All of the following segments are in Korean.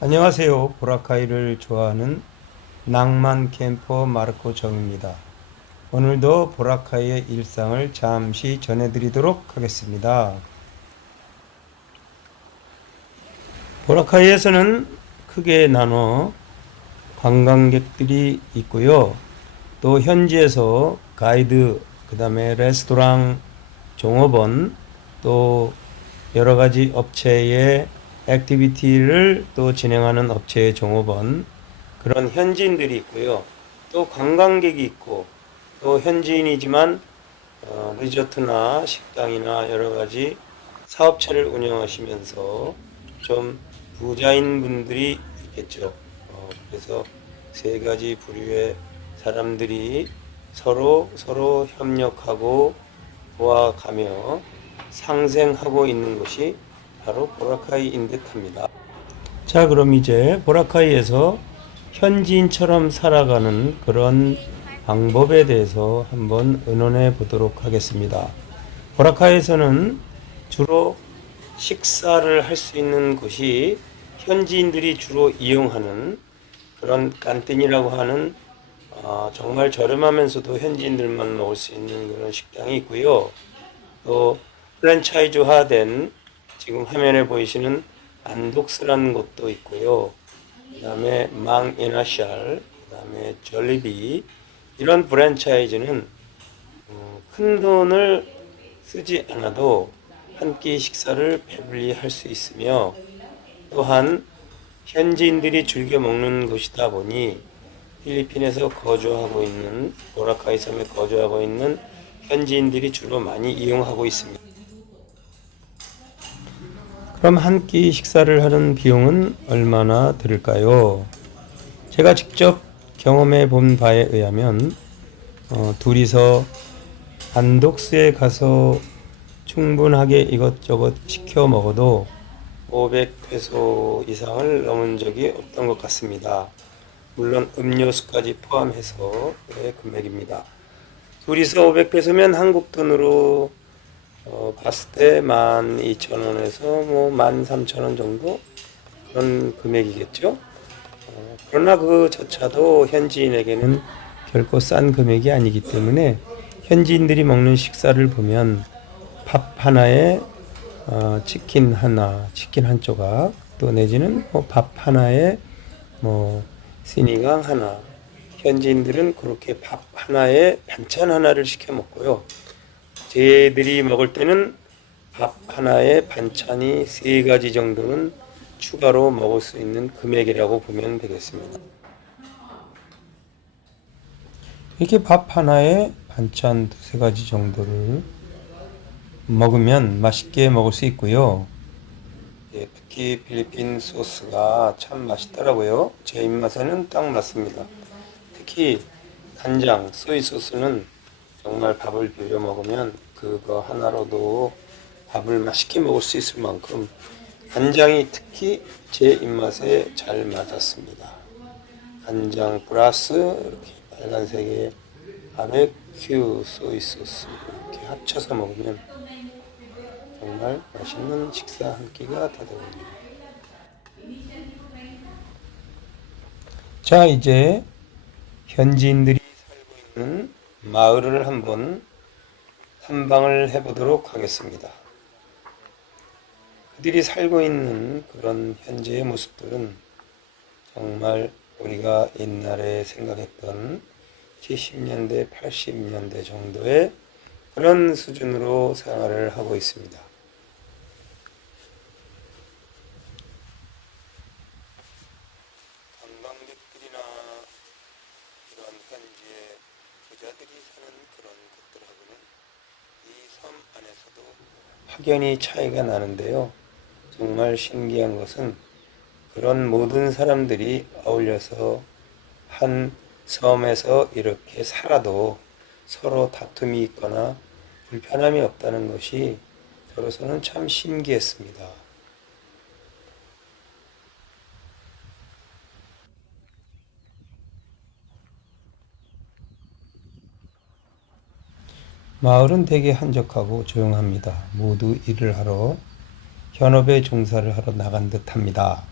안녕하세요. 보라카이를 좋아하는 낭만 캠퍼 마르코 정입니다. 오늘도 보라카이의 일상을 잠시 전해드리도록 하겠습니다. 보라카이에서는 크게 나눠 관광객들이 있고요. 또 현지에서 가이드, 그 다음에 레스토랑, 종업원, 또 여러 가지 업체의 액티비티를 또 진행하는 업체의 종업원, 그런 현지인들이 있고요. 또 관광객이 있고, 또 현지인이지만 리조트나 식당이나 여러 가지 사업체를 운영하시면서 좀 부자인 분들이 있겠죠. 그래서 세 가지 부류의 사람들이 서로 협력하고 도와가며 상생하고 있는 것이 바로 보라카이인 듯합니다. 자, 그럼 이제 보라카이에서 현지인처럼 살아가는 그런 방법에 대해서 한번 의논해 보도록 하겠습니다. 보라카이에서는 주로 식사를 할 수 있는 곳이 현지인들이 주로 이용하는 그런 깐틴이라고 하는 정말 저렴하면서도 현지인들만 먹을 수 있는 그런 식당이 있고요. 또 프랜차이즈화된 지금 화면에 보이시는 안독스라는 곳도 있고요. 그 다음에 망에나샬, 그 다음에 졸리비, 이런 프랜차이즈는 큰 돈을 쓰지 않아도 한 끼 식사를 배불리 할 수 있으며, 또한 현지인들이 즐겨 먹는 곳이다 보니 필리핀에서 거주하고 있는, 보라카이 섬에 거주하고 있는 현지인들이 주로 많이 이용하고 있습니다. 그럼 한 끼 식사를 하는 비용은 얼마나 들을까요? 제가 직접 경험해 본 바에 의하면 둘이서 안독스에 가서 충분하게 이것저것 시켜 먹어도 500페소 이상을 넘은 적이 없던 것 같습니다. 물론 음료수까지 포함해서의 금액입니다. 둘이서 500페소면 한국 돈으로 봤을 때 12,000원에서 뭐 13,000원 정도 그런 금액이겠죠. 그러나 그조차도 현지인에게는 결코 싼 금액이 아니기 때문에 현지인들이 먹는 식사를 보면 밥 하나에 치킨 하나, 치킨 한 조각, 또 내지는 밥 하나에 시니강 하나. 현지인들은 그렇게 밥 하나에 반찬 하나를 시켜 먹고요. 저희들이 먹을 때는 밥 하나에 반찬이 세 가지 정도는 추가로 먹을 수 있는 금액이라고 보면 되겠습니다. 이렇게 밥 하나에 반찬 두세 가지 정도를 먹으면 맛있게 먹을 수 있고요. 예, 특히 필리핀 소스가 참 맛있더라고요. 제 입맛에는 딱 맞습니다. 특히 간장, 소이 소스는 정말 밥을 비벼 먹으면 그거 하나로도 밥을 맛있게 먹을 수 있을 만큼 간장이 특히 제 입맛에 잘 맞았습니다. 간장 플러스 이렇게 빨간색의 바베큐 소이 소스 이렇게 합쳐서 먹으면 정말 맛있는 식사 한 끼가 되더군요. 자, 이제 현지인들이 살고 있는 마을을 한번 탐방을 해보도록 하겠습니다. 그들이 살고 있는 그런 현재의 모습들은 정말 우리가 옛날에 생각했던 70년대, 80년대 정도의 그런 수준으로 생활을 하고 있습니다. 관광객들이나 이런 현지의 부자들이 사는 그런 곳들하고는 이 섬 안에서도 확연히 차이가 나는데요. 정말 신기한 것은 그런 모든 사람들이 어울려서 한 섬에서 이렇게 살아도 서로 다툼이 있거나 불편함이 없다는 것이 저로서는 참 신기했습니다. 마을은 되게 한적하고 조용합니다. 모두 일을 하러, 현업에 종사를 하러 나간 듯합니다.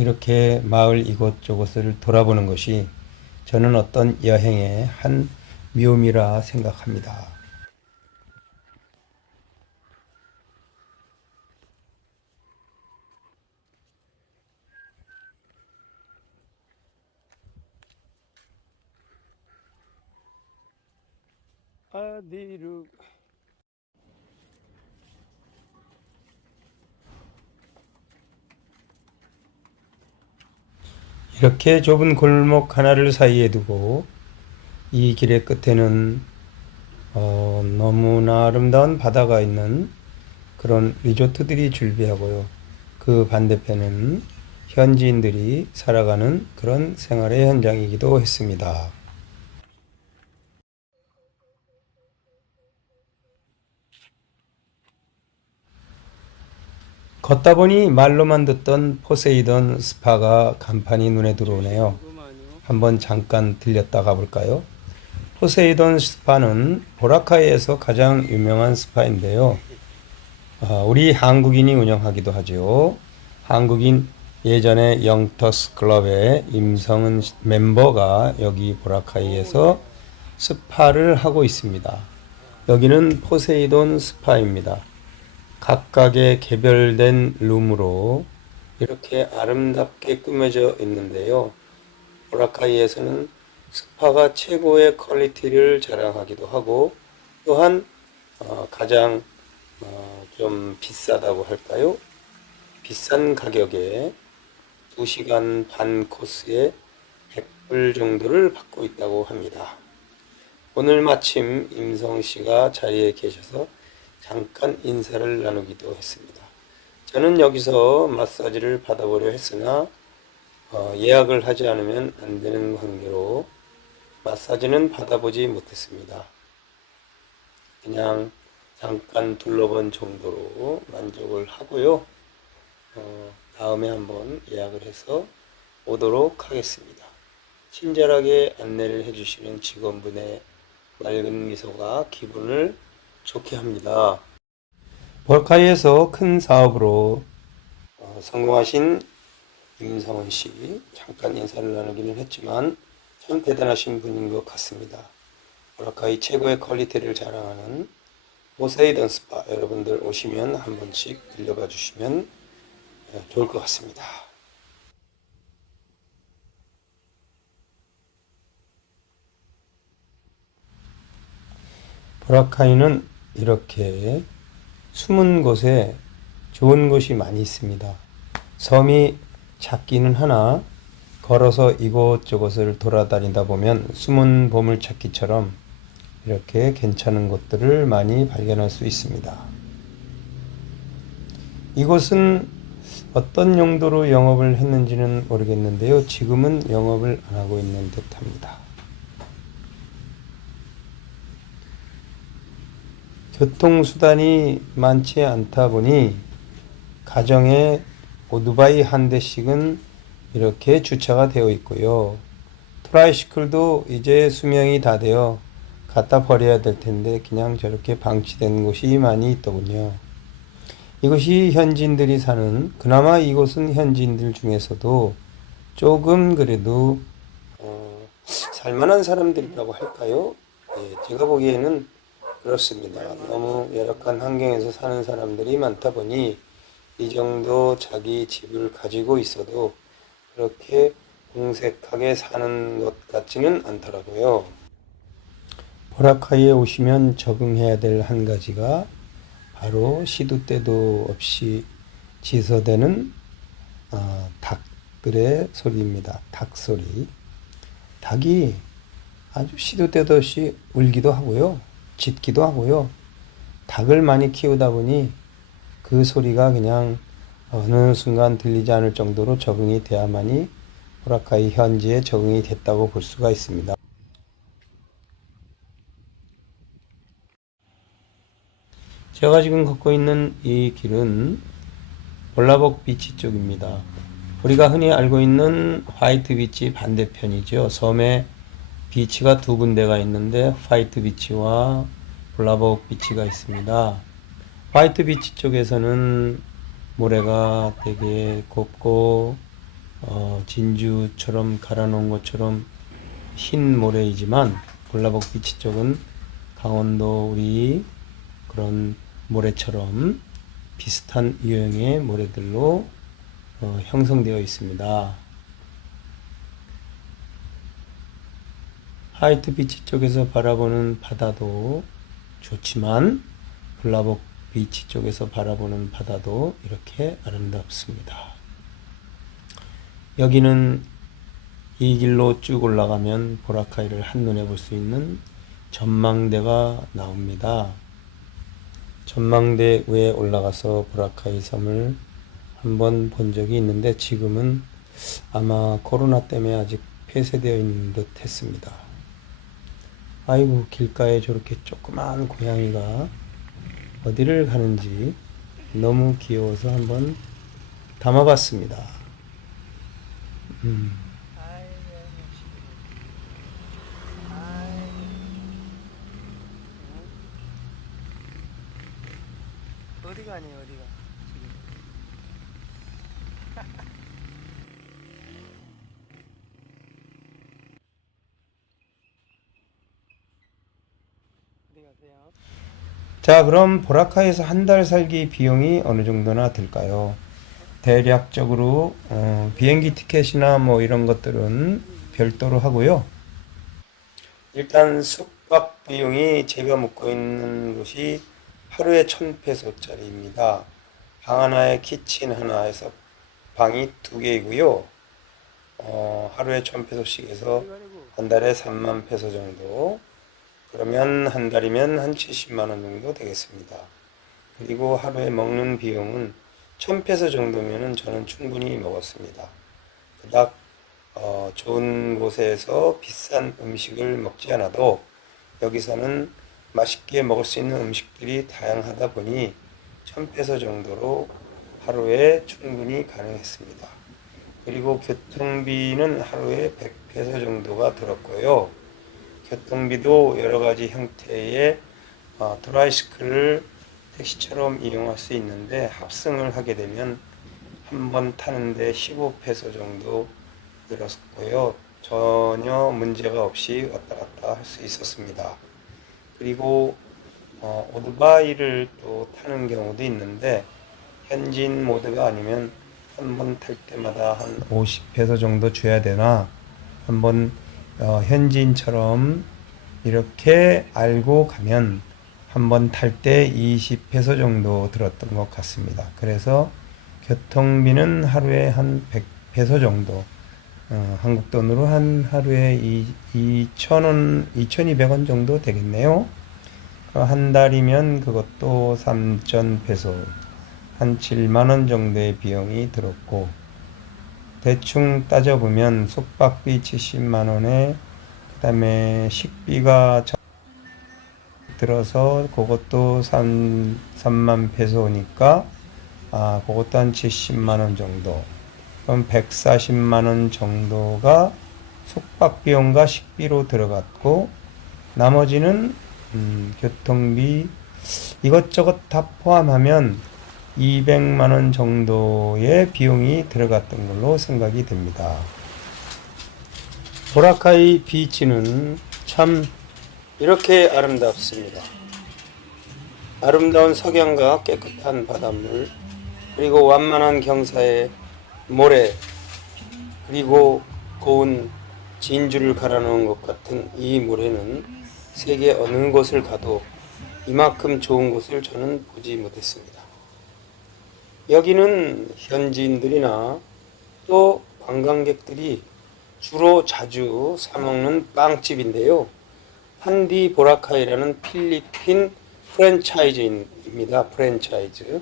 이렇게 마을 이곳저곳을 돌아보는 것이 저는 어떤 여행의 한 묘미라 생각합니다. 아디루 이렇게 좁은 골목 하나를 사이에 두고 이 길의 끝에는 너무나 아름다운 바다가 있는 그런 리조트들이 줄비하고요. 그 반대편은 현지인들이 살아가는 그런 생활의 현장이기도 했습니다. 걷다 보니 말로만 듣던 포세이돈 스파가 간판이 눈에 들어오네요. 한번 잠깐 들렸다 가볼까요? 포세이돈 스파는 보라카이에서 가장 유명한 스파인데요. 우리 한국인이 운영하기도 하죠. 한국인 예전에 영터스 클럽의 임성은 멤버가 여기 보라카이에서 스파를 하고 있습니다. 여기는 포세이돈 스파입니다. 각각의 개별된 룸으로 이렇게 아름답게 꾸며져 있는데요. 보라카이에서는 스파가 최고의 퀄리티를 자랑하기도 하고 또한 가장 좀 비싸다고 할까요? 비싼 가격에 2시간 반 코스에 100불 정도를 받고 있다고 합니다. 오늘 마침 임성 씨가 자리에 계셔서 잠깐 인사를 나누기도 했습니다. 저는 여기서 마사지를 받아보려 했으나 예약을 하지 않으면 안 되는 관계로 마사지는 받아보지 못했습니다. 그냥 잠깐 둘러본 정도로 만족을 하고요. 다음에 한번 예약을 해서 오도록 하겠습니다. 친절하게 안내를 해주시는 직원분의 맑은 미소가 기분을 좋게 합니다. 보라카이에서 큰 사업으로 성공하신 임성은 씨 잠깐 인사를 나누기는 했지만 참 대단하신 분인 것 같습니다. 보라카이 최고의 퀄리티를 자랑하는 포세이돈 스파 여러분들 오시면 한 번씩 들려봐 주시면 좋을 것 같습니다. 보라카이는 이렇게 숨은 곳에 좋은 곳이 많이 있습니다. 섬이 작기는 하나 걸어서 이곳저곳을 돌아다니다 보면 숨은 보물찾기처럼 이렇게 괜찮은 곳들을 많이 발견할 수 있습니다. 이곳은 어떤 용도로 영업을 했는지는 모르겠는데요. 지금은 영업을 안 하고 있는 듯합니다. 교통수단이 많지 않다 보니 가정에 오토바이 한 대씩은 이렇게 주차가 되어 있고요. 트라이시클도 이제 수명이 다 되어 갖다 버려야 될 텐데 그냥 저렇게 방치된 곳이 많이 있더군요. 이것이 현지인들이 사는, 그나마 이곳은 현지인들 중에서도 조금 그래도 살만한 사람들이라고 할까요? 제가 보기에는 그렇습니다. 너무 열악한 환경에서 사는 사람들이 많다 보니 이 정도 자기 집을 가지고 있어도 그렇게 공색하게 사는 것 같지는 않더라고요. 보라카이에 오시면 적응해야 될 한 가지가 바로 시도 때도 없이 지서대는 닭들의 소리입니다. 닭소리. 닭이 아주 시도 때도 없이 울기도 하고요. 짖기도 하고요. 닭을 많이 키우다 보니 그 소리가 그냥 어느 순간 들리지 않을 정도로 적응이 돼야만이 보라카이 현지에 적응이 됐다고 볼 수가 있습니다. 제가 지금 걷고 있는 이 길은 볼라복 비치 쪽입니다. 우리가 흔히 알고 있는 화이트 비치 반대편이죠. 섬에 비치가 두 군데가 있는데 화이트 비치와 볼라복 비치가 있습니다. 화이트 비치 쪽에서는 모래가 되게 곱고 진주처럼 갈아 놓은 것처럼 흰 모래이지만 볼라복 비치 쪽은 강원도 우리 그런 모래처럼 비슷한 유형의 모래들로 형성되어 있습니다. 하이트 비치 쪽에서 바라보는 바다도 좋지만 볼라복 비치 쪽에서 바라보는 바다도 이렇게 아름답습니다. 여기는 이 길로 쭉 올라가면 보라카이를 한눈에 볼 수 있는 전망대가 나옵니다. 전망대 위에 올라가서 보라카이 섬을 한번 본 적이 있는데 지금은 아마 코로나 때문에 아직 폐쇄되어 있는 듯 했습니다. 아이고, 길가에 저렇게 조그만 고양이가 어디를 가는지 너무 귀여워서 한번 담아봤습니다. 어디 가니 어디가 지금. 어디 가세요? 자, 그럼 보라카이에서 한 달 살기 비용이 어느 정도나 들까요? 대략적으로 비행기 티켓이나 뭐 이런 것들은 별도로 하고요. 일단 숙박 비용이 제가 묵고 있는 곳이 하루에 1,000페소짜리입니다. 방 하나에 키친 하나 해서 방이 2개이고요. 하루에 1,000페소씩 해서 한 달에 3만 페소 정도. 그러면 한 달이면 한 70만 원 정도 되겠습니다. 그리고 하루에 먹는 비용은 1,000페소 정도면은 저는 충분히 먹었습니다. 그닥 좋은 곳에서 비싼 음식을 먹지 않아도 여기서는 맛있게 먹을 수 있는 음식들이 다양하다 보니 1,000페소 정도로 하루에 충분히 가능했습니다. 그리고 교통비는 하루에 100페소 정도가 들었고요. 교통비도 여러 가지 형태의 트라이시클을 택시처럼 이용할 수 있는데 합승을 하게 되면 한 번 타는데 15페소 정도 들었고요. 전혀 문제가 없이 왔다 갔다 할 수 있었습니다. 그리고 오토바이를 또 타는 경우도 있는데 현지인 모드가 아니면 한 번 탈 때마다 한 50페소 정도 줘야 되나, 한번 현지인처럼 이렇게 알고 가면 한 번 탈 때 20페소 정도 들었던 것 같습니다. 그래서 교통비는 하루에 한 100페소 정도, 한국 돈으로 한 하루에 2,000원, 2,200원 정도 되겠네요. 한 달이면 그것도 3,000페소, 한 7만원 정도의 비용이 들었고, 대충 따져보면 숙박비 70만원에 그 다음에 식비가 들어서 그것도 3만 페소니까 그것도 한 70만원 정도, 그럼 140만원 정도가 숙박비용과 식비로 들어갔고, 나머지는 교통비 이것저것 다 포함하면 200만원 정도의 비용이 들어갔던 걸로 생각이 됩니다. 보라카이 비치는 참 이렇게 아름답습니다. 아름다운 석양과 깨끗한 바닷물, 그리고 완만한 경사의 모래, 그리고 고운 진주를 갈아 놓은 것 같은 이 모래는 세계 어느 곳을 가도 이만큼 좋은 곳을 저는 보지 못했습니다. 여기는 현지인들이나 또 관광객들이 주로 자주 사먹는 빵집인데요. 판디 보라카이라는 필리핀 프랜차이즈입니다. 프랜차이즈.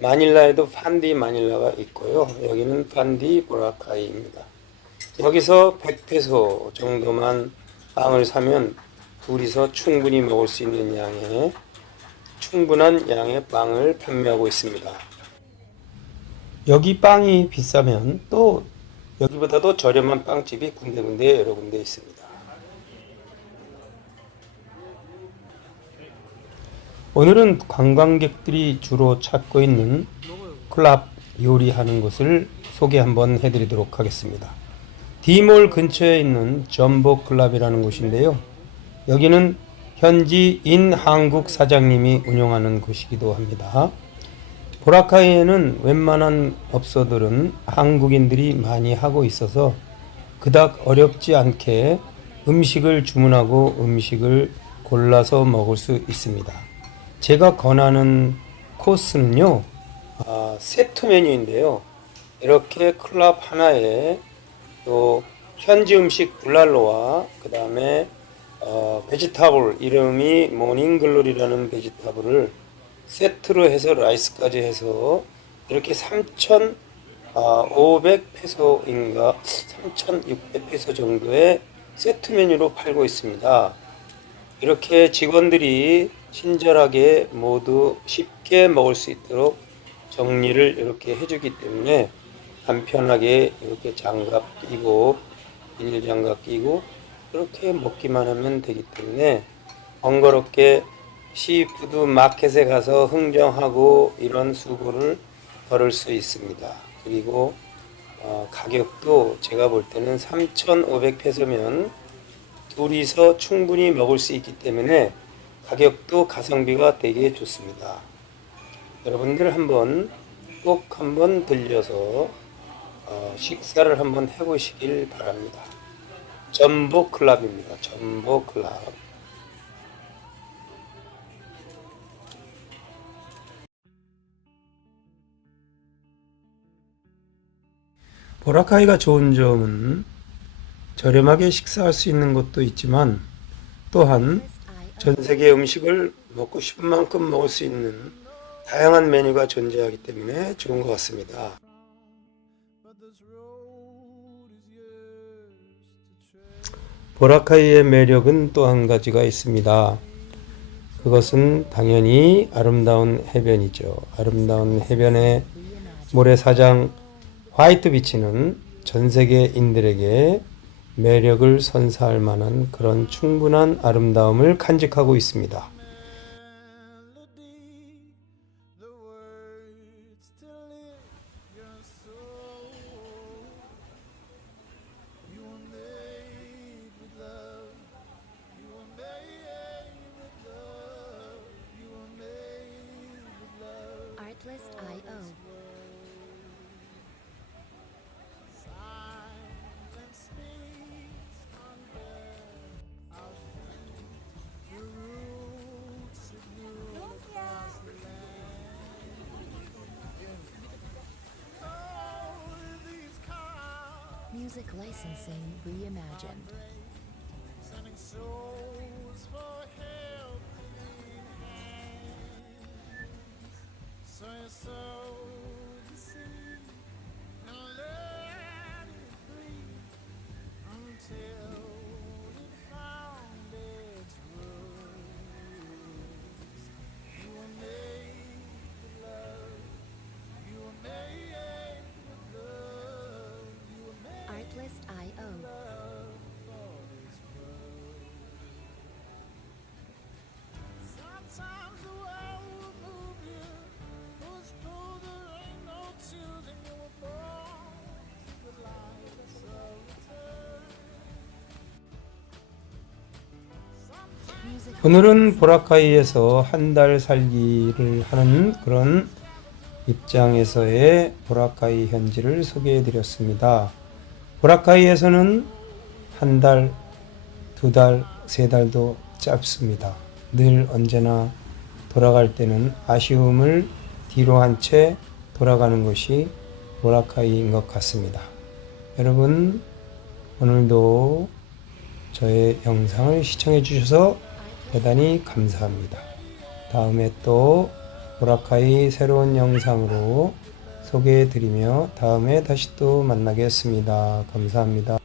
마닐라에도 판디 마닐라가 있고요. 여기는 판디 보라카이입니다. 여기서 100페소 정도만 빵을 사면 둘이서 충분히 먹을 수 있는 양의 충분한 양의 빵을 판매하고 있습니다. 여기 빵이 비싸면 또 여기보다도 저렴한 빵집이 군데군데 여러 군데 있습니다. 오늘은 관광객들이 주로 찾고 있는 클럽 요리하는 곳을 소개 한번 해드리도록 하겠습니다. D몰 근처에 있는 점보클럽이라는 곳인데요. 여기는 현지 인한국 사장님이 운영하는 곳이기도 합니다. 보라카이에는 웬만한 업소들은 한국인들이 많이 하고 있어서 그닥 어렵지 않게 음식을 주문하고 음식을 골라서 먹을 수 있습니다. 제가 권하는 코스는요, 세트 메뉴인데요. 이렇게 클럽 하나에 또 현지 음식 불랄로와 그 다음에 베지타블, 이름이 모닝글로리라는 베지타블을 세트로 해서 라이스까지 해서 이렇게 3,500페소인가 3,600페소 정도의 세트 메뉴로 팔고 있습니다. 이렇게 직원들이 친절하게 모두 쉽게 먹을 수 있도록 정리를 이렇게 해주기 때문에 간편하게 이렇게 장갑 끼고 비닐 장갑 끼고 그렇게 먹기만 하면 되기 때문에 번거롭게 시푸드 마켓에 가서 흥정하고 이런 수고를 덜을 수 있습니다. 그리고 가격도 제가 볼 때는 3,500페소면 둘이서 충분히 먹을 수 있기 때문에 가격도 가성비가 되게 좋습니다. 여러분들 꼭 한번 들려서 식사를 한번 해보시길 바랍니다. 점보클럽입니다. 점보클럽. 보라카이가 좋은 점은 저렴하게 식사할 수 있는 곳도 있지만 또한 전 세계 음식을 먹고 싶은 만큼 먹을 수 있는 다양한 메뉴가 존재하기 때문에 좋은 것 같습니다. 보라카이의 매력은 또 한 가지가 있습니다. 그것은 당연히 아름다운 해변이죠. 아름다운 해변의 모래사장 화이트 비치는 전 세계인들에게 매력을 선사할 만한 그런 충분한 아름다움을 간직하고 있습니다. Artlist.io Music licensing reimagined. Artlist.io 오늘은 보라카이에서 한 달 살기를 하는 그런 입장에서의 보라카이 현지를 소개해 드렸습니다. 보라카이에서는 한 달, 두 달, 세 달도 짧습니다. 늘 언제나 돌아갈 때는 아쉬움을 뒤로 한 채 돌아가는 것이 보라카이인 것 같습니다. 여러분, 오늘도 저의 영상을 시청해 주셔서 대단히 감사합니다. 다음에 또 보라카이 새로운 영상으로 소개해 드리며 다음에 다시 또 만나겠습니다. 감사합니다.